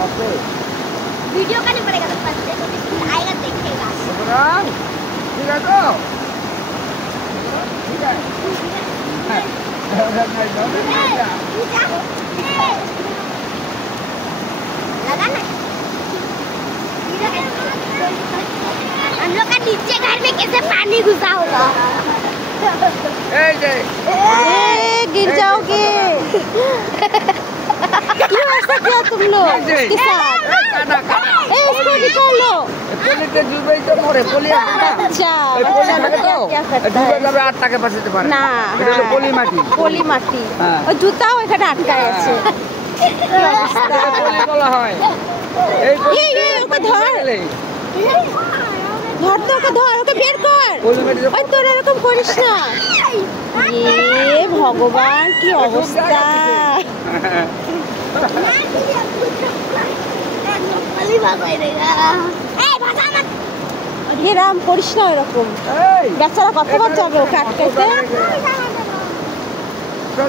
Video करनी पड़ेगा तो फर्स्ट से आएगा देखेगा। ठीक है तो ठीक है लगा ना हम लोग का नीचे घर में कैसे पानी घुसा होगा। गिर जाओगे। क्यों ऐसा किया तुम लोग इसके साथ? इसको निकालो। पुलिस के जुबे तो मोरे पुलिस अच्छा क्या जुबे যাবে 8 টাকা বাঁচাতে পারে না এটা হলো পলি মাটি ওই জুতাও এখানে আটকায় আছে। কি অবস্থা পলি বলা হয় এই ওকে ধর তো ওকে বের কর। ওই তোর এরকম করিস না। ভগবান কি অবস্থা। এরকম করিস না এরকম। বেচারা কতবার যাবে ওকে আটকাইতে। চল